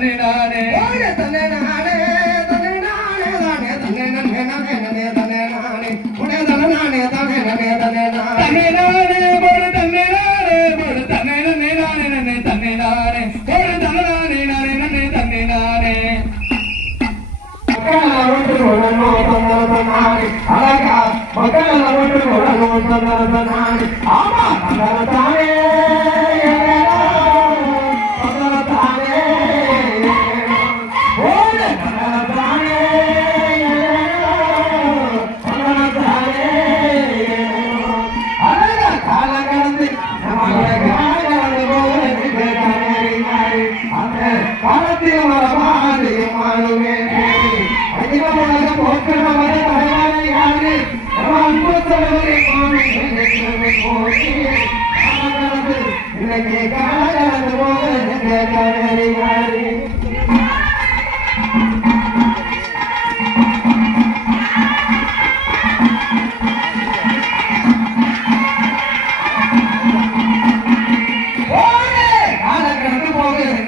தன்னை நானே தன்னை நானே தன்னை நானே தானே தன்னை நானே நானே தன்னை நானே உடனே தன்னை நானே தானே நானே தன்னை தன்னை நானே போடு தன்னை நானே போடு தன்னை நானே நானே தன்னை நானே போடு தன்னை நானே நானே நானே தன்னை நானே அழகா மக்கள் ஆமா தானே போக